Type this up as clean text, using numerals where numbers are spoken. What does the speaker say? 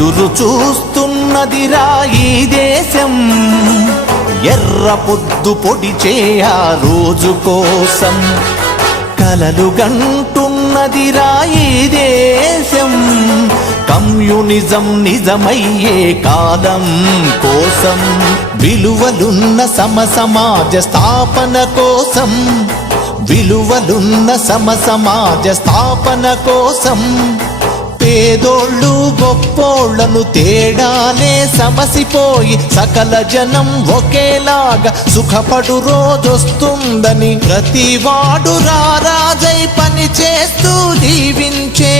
ఎదురు చూస్తున్నదిరా ఈ దేశం, ఎర్ర పొద్దు పొడిచే ఆ రోజు కోసం. కలలు గంటున్నదిరా ఈ దేశం, కమ్యూనిజం నిజమయ్యే కాలం కోసం. విలువలున్న సమాజ స్థాపన కోసం, విలువలున్న సమాజ స్థాపన కోసం. పేదోళ్ళు గొప్పోళ్లను తేడాలే సమసిపోయి సకల జనం ఒకేలాగా సుఖపడు రోజొస్తుందని ప్రతివాడు రారాజై పని చేస్తూ జీవించే